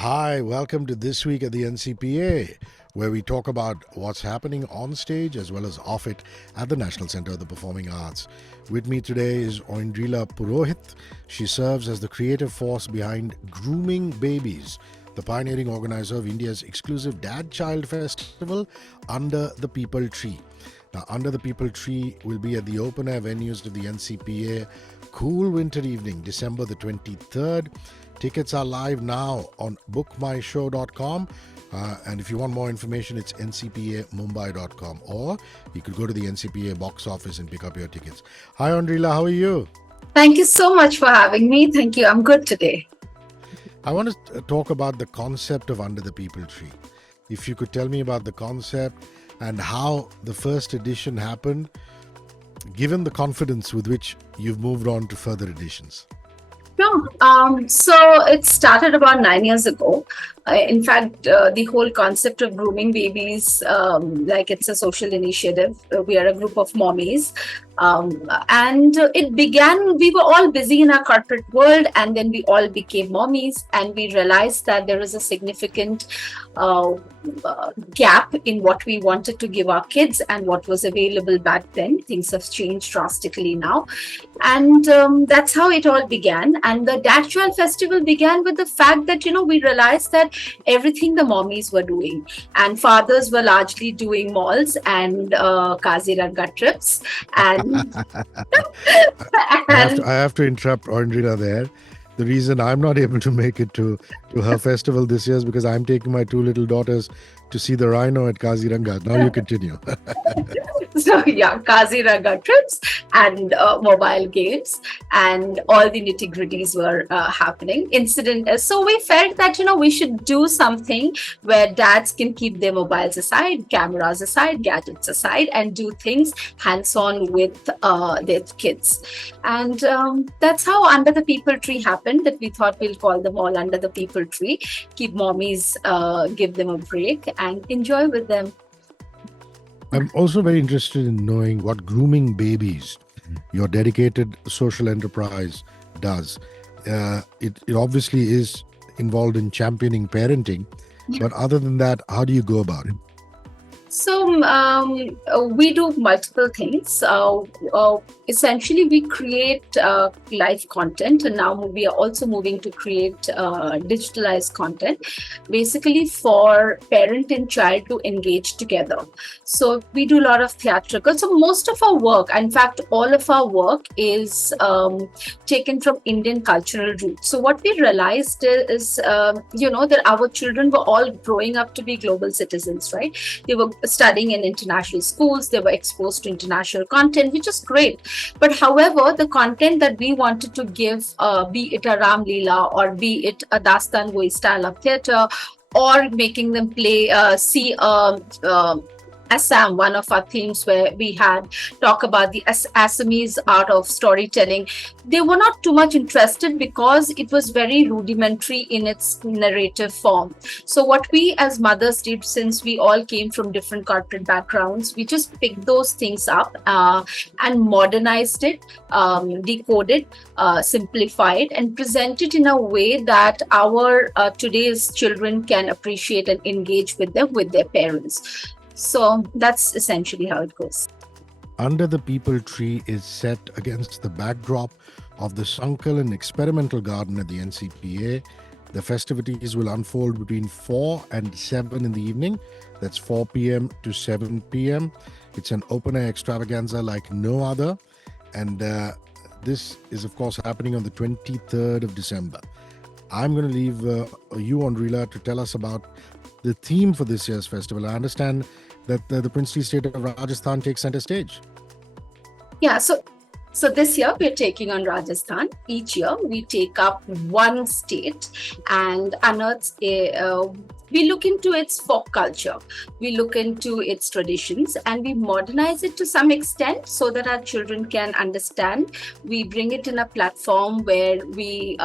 Hi, welcome to This Week at the NCPA, where we talk about what's happening on stage as well as off it at the National Centre of the Performing Arts. With me today is Oindrila Purohit. She serves as the creative force behind Grooming Babies, the pioneering organizer of India's exclusive Dad-Child Festival, Under the Peepal Tree. Now, Under the Peepal Tree will be at the open-air venues of the NCPA, cool winter evening, December the 23rd. Tickets are live now on bookmyshow.com. And if you want more information, it's ncpamumbai.com. Or you could go to the NCPA box office and pick up your tickets. Hi, Oindrila. How are you? Thank you so much for having me. Thank you. I'm good today. I want to talk about the concept of Under the Peepal Tree. If you could tell me about the concept and how the first edition happened, given the confidence with which you've moved on to further editions. No, so it started about 9 years ago. In fact, the whole concept of grooming babies, like it's a social initiative. We are a group of mommies. And it began, we were all busy in our corporate world, and then we all became mommies, and we realized that there is a significant gap in what we wanted to give our kids and what was available back then. Things have changed drastically now. And that's how it all began. And the Dad-Child Festival began with the fact that, we realized that everything the mommies were doing, and fathers were largely doing malls and Kaziranga trips. And I have to interrupt Oindrila there. The reason I'm not able to make it to her festival this year is because I'm taking my two little daughters to see the rhino at Kaziranga. Now you continue. So yeah, Kaziranga trips and mobile games and all the nitty-gritties were happening. So we felt that, we should do something where dads can keep their mobiles aside, cameras aside, gadgets aside, and do things hands-on with their kids. And that's how Under the Peepal Tree happened, that we thought we'll call them all Under the Peepal Tree, keep mommies, give them a break and enjoy with them. I'm also very interested in knowing what Grooming Babies, your dedicated social enterprise, does. It obviously is involved in championing parenting, but other than that, how do you go about it? So we do multiple things. Essentially, we create live content, and now we are also moving to create digitalized content, basically for parent and child to engage together. So we do a lot of theatrical. So most of our work, in fact, all of our work is taken from Indian cultural roots. So what we realized is, that our children were all growing up to be global citizens, right? They were studying in international schools, they were exposed to international content, which is great. But however, the content that we wanted to give, be it a Ram Leela or be it a Dastan Goi style of theatre, or making them see Assam, one of our themes where we had talk about the Assamese art of storytelling. They were not too much interested because it was very rudimentary in its narrative form. So what we as mothers did, since we all came from different corporate backgrounds, we just picked those things up and modernized it, decoded, simplified, and presented in a way that our today's children can appreciate and engage with them, with their parents. So that's essentially how it goes. Under the Peepal Tree is set against the backdrop of the Sankalin Experimental Garden at the NCPA. The festivities will unfold between 4 and 7 in the evening. That's 4 p.m. to 7 p.m. It's an open-air extravaganza like no other. And this is, of course, happening on the 23rd of December. I'm going to leave you, Oindrila, to tell us about the theme for this year's festival. I understand that the princely state of Rajasthan takes center stage. Yeah, so this year we're taking on Rajasthan. Each year we take up one state and unearth we look into its folk culture, we look into its traditions, and we modernize it to some extent so that our children can understand. We bring it in a platform where we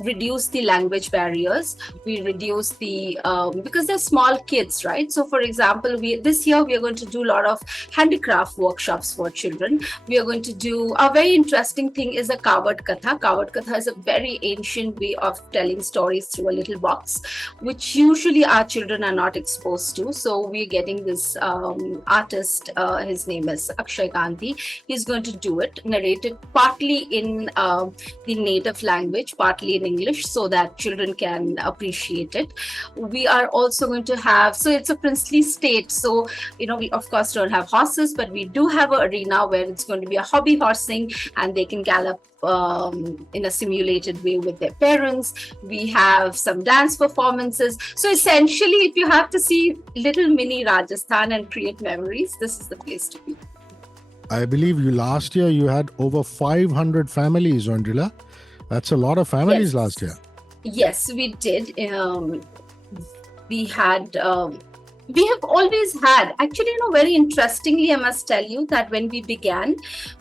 reduce the language barriers. We reduce the because they're small kids, right? So, for example, this year we are going to do a lot of handicraft workshops for children. We are going to do a very interesting thing is a Kavad Katha. Kavad Katha is a very ancient way of telling stories through a little box, which usually our children are not exposed to. So we're getting this artist, his name is Akshay Gandhi. He's going to do it, narrated partly in the native language, partly in English, so that children can appreciate it. We are also going to have, so it's a princely state. So, we of course don't have horses, but we do have an arena where it's going to be a hobby horsing and they can gallop in a simulated way with their parents. We have some dance performances. So essentially, if you have to see little mini Rajasthan and create memories, this is the place to be. I believe last year you had over 500 families, Oindrila. That's a lot of families last year. Yes, we did. We have always had, actually, very interestingly, I must tell you that when we began,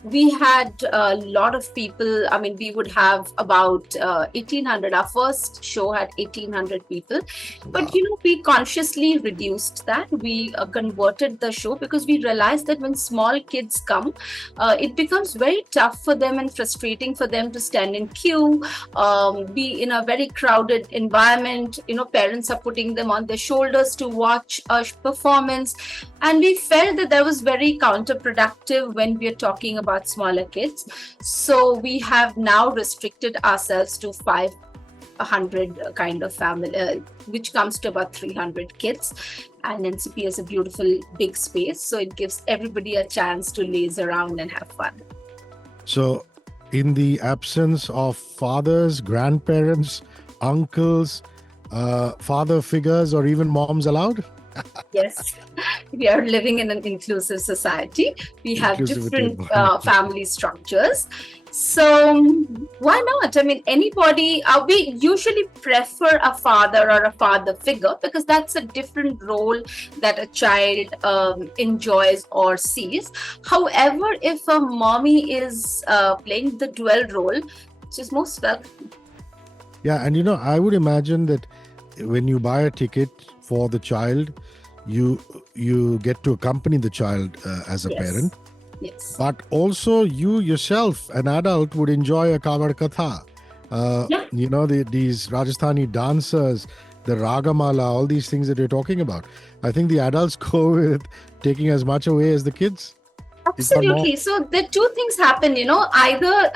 we had a lot of people. I mean, we would have about 1,800. Our first show had 1,800 people. But, we consciously reduced that. We converted the show because we realized that when small kids come, it becomes very tough for them and frustrating for them to stand in queue, be in a very crowded environment. Parents are putting them on their shoulders to watch a performance, and we felt that was very counterproductive when we are talking about smaller kids. So we have now restricted ourselves to 500 kind of family, which comes to about 300 kids. And NCPA is a beautiful big space, so it gives everybody a chance to laze around and have fun. So in the absence of fathers, grandparents, uncles, father figures, or even moms allowed? Yes, we are living in an inclusive society. We have different family structures. So why not? I mean, anybody, we usually prefer a father or a father figure because that's a different role that a child enjoys or sees. However, if a mommy is playing the dual role, which is most welcome. Yeah, and I would imagine that when you buy a ticket for the child, you get to accompany the child as a parent. Yes. But also you yourself, an adult, would enjoy a Kavad Katha. These Rajasthani dancers, the Ragamala, all these things that you're talking about. I think the adults go with taking as much away as the kids. Absolutely. So the two things happen, either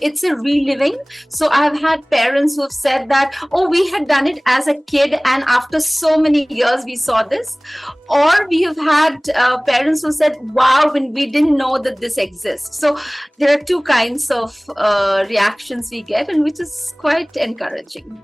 it's a reliving. So I've had parents who have said that, oh, we had done it as a kid and after so many years we saw this. Or we have had parents who said, wow, when we didn't know that this exists. So there are two kinds of reactions we get, and which is quite encouraging.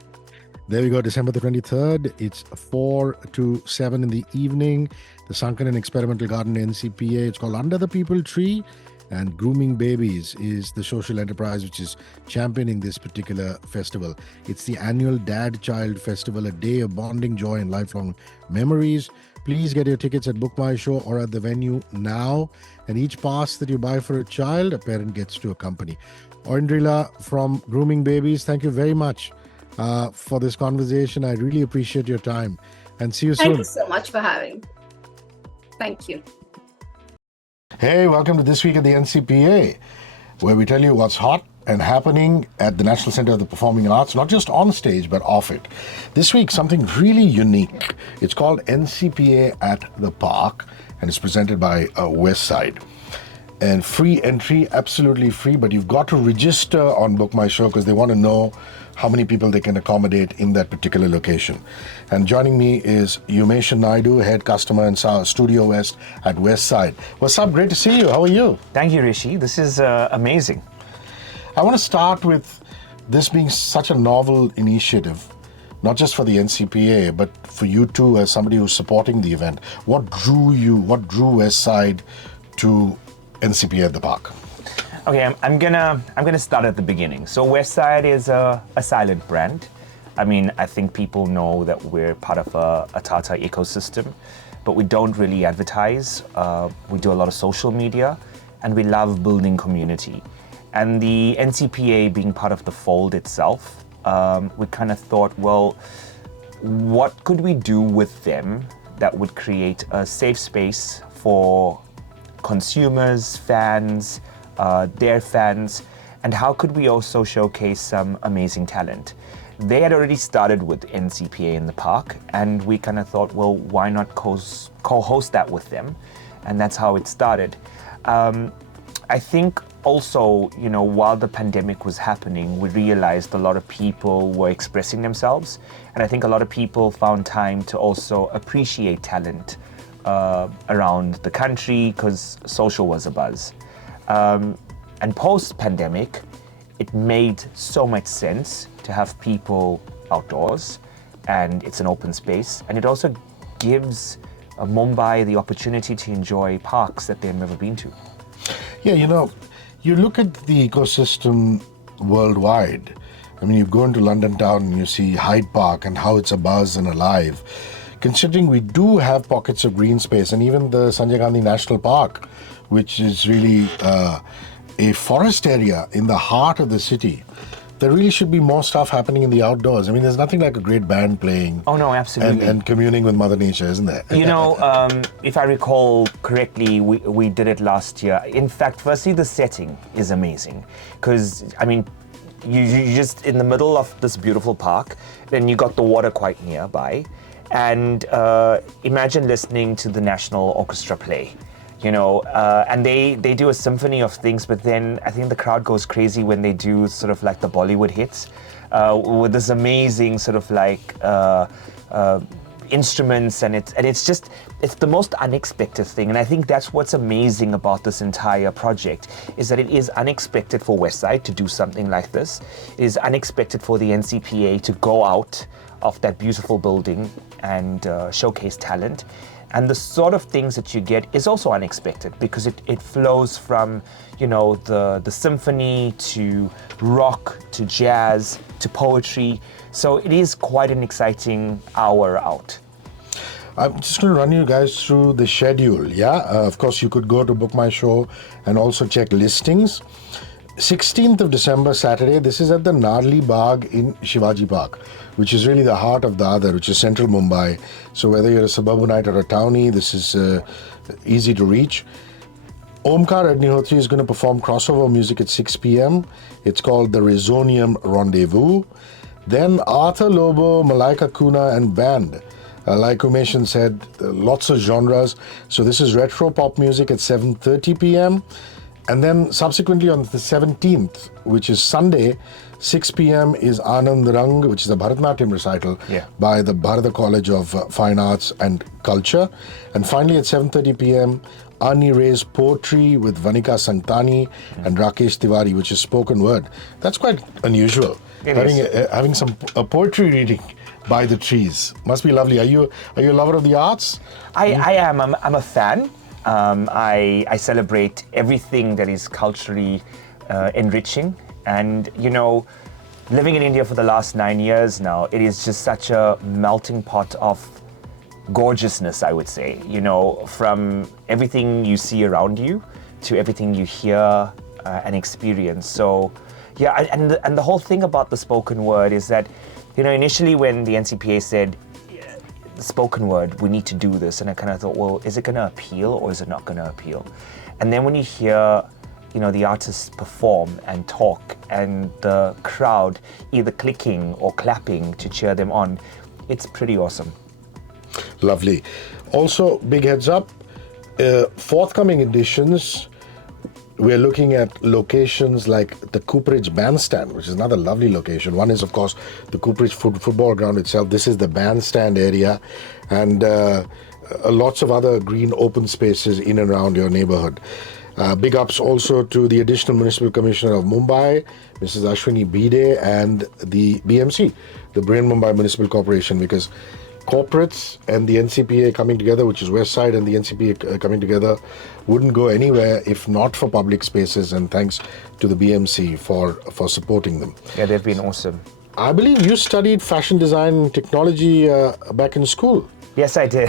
There we go, December the 23rd. It's 4 to 7 in the evening. The Sunken and Experimental Garden NCPA. It's called Under the Peepal Tree. And Grooming Babies is the social enterprise which is championing this particular festival. It's the annual Dad-Child Festival, a day of bonding, joy, and lifelong memories. Please get your tickets at Book My Show or at the venue now. And each pass that you buy for a child, a parent gets to accompany. Oindrila from Grooming Babies, thank you very much for this conversation. I really appreciate your time. And see you soon. Thank you so much for having. Thank you. Hey, welcome to This Week at the NCPA, where we tell you what's hot and happening at the National Center of the Performing Arts, not just on stage, but off it. This week, something really unique. It's called NCPA at the Park, and it's presented by Westside. And free entry, absolutely free, but you've got to register on Book My Show because they want to know how many people they can accommodate in that particular location. And joining me is Umashan Naidoo, Head Customer and Studiowest at Westside. What's up? Great to see you. How are you? Thank you, Hrishi. This is amazing. I want to start with this being such a novel initiative, not just for the NCPA, but for you too as somebody who's supporting the event. What drew Westside to NCPA at the Park? Okay, I'm gonna start at the beginning. So Westside is a silent brand. I mean, I think people know that we're part of a Tata ecosystem, but we don't really advertise. We do a lot of social media, and we love building community. And the NCPA being part of the fold itself we kind of thought, well, what could we do with them that would create a safe space for consumers, fans, their fans, and how could we also showcase some amazing talent? They had already started with NCPA in the park, and we kind of thought, well, why not co-host that with them? And that's how it started. I think also, while the pandemic was happening, we realized a lot of people were expressing themselves. And I think a lot of people found time to also appreciate talent around the country because social was a buzz. And post-pandemic, it made so much sense to have people outdoors, and it's an open space. And it also gives Mumbai the opportunity to enjoy parks that they've never been to. Yeah, you look at the ecosystem worldwide. I mean, you go into London town and you see Hyde Park and how it's abuzz and alive. Considering we do have pockets of green space, and even the Sanjay Gandhi National Park, which is really a forest area in the heart of the city, there really should be more stuff happening in the outdoors. I mean, there's nothing like a great band playing. Oh, no, absolutely. And communing with Mother Nature, isn't there? If I recall correctly, we did it last year. In fact, firstly, the setting is amazing. Because, I mean, you're just in the middle of this beautiful park, then you got the water quite nearby. And imagine listening to the National Orchestra play. And they do a symphony of things, but then I think the crowd goes crazy when they do sort of like the Bollywood hits with this amazing sort of like instruments, and it's the most unexpected thing. And I think that's what's amazing about this entire project, is that it is unexpected for Westside to do something like this. It is unexpected for the NCPA to go out of that beautiful building and showcase talent. And the sort of things that you get is also unexpected, because it flows from, the symphony to rock to jazz to poetry. So it is quite an exciting hour out. I'm just going to run you guys through the schedule, yeah? Of course, you could go to Book My Show and also check listings. 16th of December, Saturday, this is at the Narli Bagh in Shivaji Park, which is really the heart of Dadar, which is central Mumbai. So whether you're a suburbanite or a townie, this is easy to reach. Omkar Agnihotri is going to perform crossover music at 6 p.m. It's called the Resonium Rendezvous. Then Arthur Lobo, Malaika Kuna and band. Like Umashan said, lots of genres. So this is retro pop music at 7:30 p.m. And then subsequently on the 17th, which is Sunday, 6 p.m. is Anand Rang, which is a Bharatanatyam recital by the Bharata College of Fine Arts and Culture. And finally at 7:30 p.m., Ani Ray's poetry with Vanika Sangtani and Rakesh Tiwari, which is spoken word. That's quite unusual. Having some poetry reading by the trees. Must be lovely. Are you a lover of the arts? I am. I'm a fan. I celebrate everything that is culturally enriching. And, living in India for the last 9 years now, it is just such a melting pot of gorgeousness, I would say. From everything you see around you to everything you hear and experience. So, yeah, and the whole thing about the spoken word is that, initially when the NCPA said, spoken word, we need to do this, and I kind of thought, well, is it going to appeal or is it not going to appeal? And then when you hear the artists perform and talk, and the crowd either clicking or clapping to cheer them on, it's pretty awesome. Lovely. Also, big heads up, forthcoming editions, we're looking at locations like the Cooperage Bandstand, which is another lovely location. One is, of course, the Cooperage football ground itself. This is the bandstand area, and lots of other green open spaces in and around your neighborhood. Big ups also to the Additional Municipal Commissioner of Mumbai, Mrs. Ashwini Bide, and the BMC, the Brain Mumbai Municipal Corporation, because corporates and the NCPA coming together, which is Westside and the NCPA coming together, wouldn't go anywhere if not for public spaces, and thanks to the BMC for supporting them. Yeah, they've been awesome. I believe you studied fashion design and technology back in school. Yes, I did.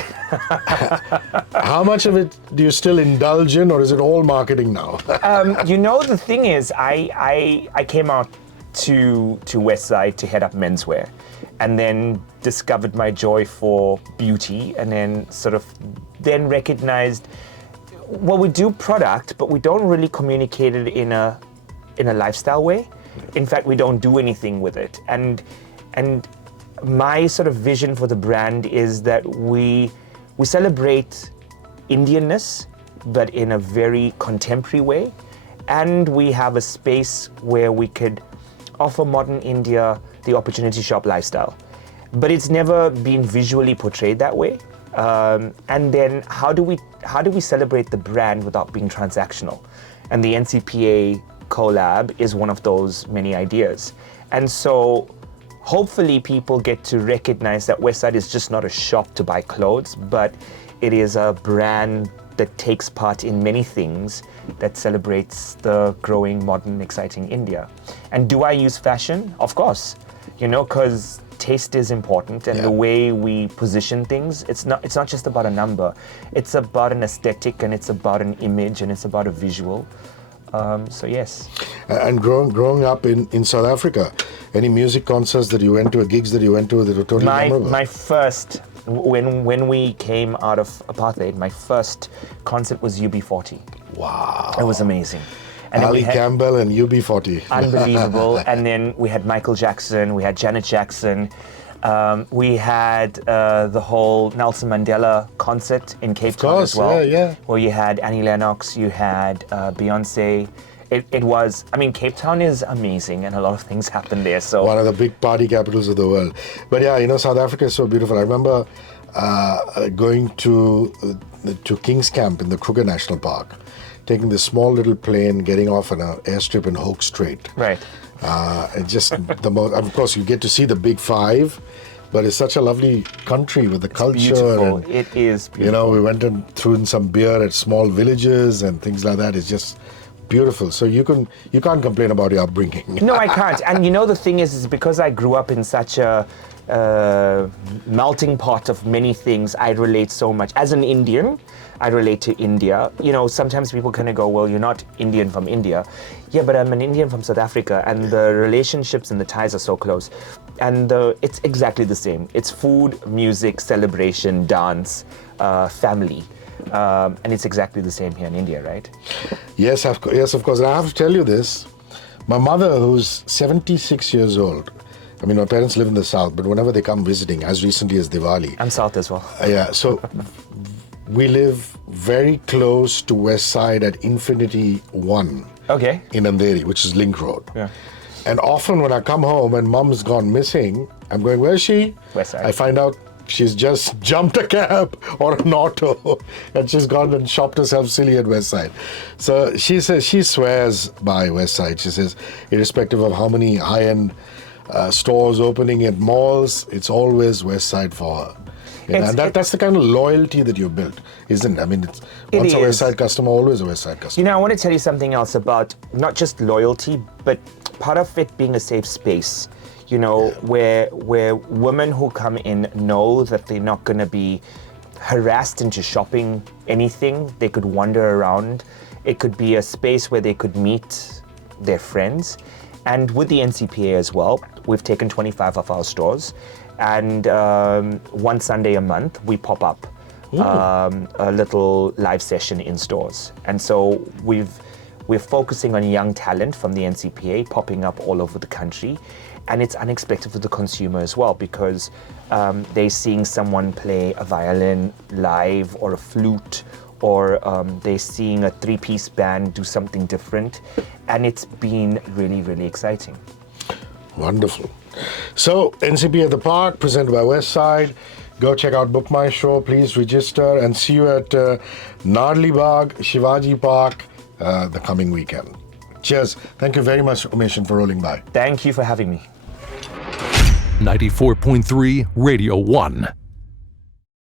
How much of it do you still indulge in, or is it all marketing now? The thing is, I came out to Westside to head up menswear, and then discovered my joy for beauty, and then then recognized, well, we do product, but we don't really communicate it in a lifestyle way. In fact, we don't do anything with it. And my sort of vision for the brand is that we celebrate Indianness, but in a very contemporary way. And we have a space where we could offer modern India the opportunity shop lifestyle. But it's never been visually portrayed that way. And then how do we celebrate the brand without being transactional? And the NCPA collab is one of those many ideas. And so hopefully people get to recognize that Westside is just not a shop to buy clothes, but it is a brand that takes part in many things that celebrates the growing, modern, exciting India. And do I use fashion? Of course, because taste is important, and the way we position things, it's not just about a number. It's about an aesthetic, and it's about an image, and it's about a visual. So yes. And growing up in South Africa, any music concerts that you went to, or gigs that you went to that were totally memorable? My first, when we came out of apartheid, my first concert was UB40. Wow. It was amazing. And Ali Campbell and UB40. Unbelievable. And then we had Michael Jackson, we had Janet Jackson, we had the whole Nelson Mandela concert in Cape Town as well. Yeah. Where you had Annie Lennox, you had Beyonce. It was, Cape Town is amazing, and a lot of things happen there. So one of the big party capitals of the world. But yeah, South Africa is so beautiful. I remember going to King's Camp in the Kruger National Park, taking this small little plane, getting off on an airstrip in Hoke Strait. Right. And just the most, of course, you get to see the big five, but it's such a lovely country with the culture. Beautiful. And, it is beautiful. We went and threw in some beer at small villages and things like that. It's just beautiful. So you can't complain about your upbringing. No, I can't. And the thing is because I grew up in such a melting pot of many things, I relate so much. As an Indian, I relate to India. Sometimes people kind of go, well, you're not Indian from India. Yeah, but I'm an Indian from South Africa, and the relationships and the ties are so close. And it's exactly the same. It's food, music, celebration, dance, family. And it's exactly the same here in India, right? Yes, of course. And I have to tell you this. My mother, who's 76 years old, my parents live in the South, but whenever they come visiting, as recently as Diwali. I'm South as well. So we live very close to Westside at Infinity 1. Okay. In Andheri, which is Link Road. Yeah. And often when I come home and Mum's gone missing, I'm going, where is she? Westside. I find out she's just jumped a cab or an auto and she's gone and shopped herself silly at Westside. So she says, she swears by Westside. She says, irrespective of how many high-end stores opening at malls, it's always Westside for her. And that's the kind of loyalty that you've built, isn't it? It's once a Westside customer, always a Westside customer. I want to tell you something else about not just loyalty, but part of it being a safe space. Where women who come in know that they're not going to be harassed into shopping anything. They could wander around. It could be a space where they could meet their friends. And with the NCPA as well, we've taken 25 of our stores. And one Sunday a month, we pop up a little live session in stores. And so we're focusing on young talent from the NCPA popping up all over the country. And it's unexpected for the consumer as well, because they're seeing someone play a violin live or a flute, or they're seeing a three-piece band do something different. And it's been really, really exciting. Wonderful. So, NCPA at the Park, presented by Westside. Go check out Book My Show. Please register and see you at Nadli Bagh, Shivaji Park the coming weekend. Cheers. Thank you very much, Umashan, for rolling by. Thank you for having me. 94.3 Radio 1.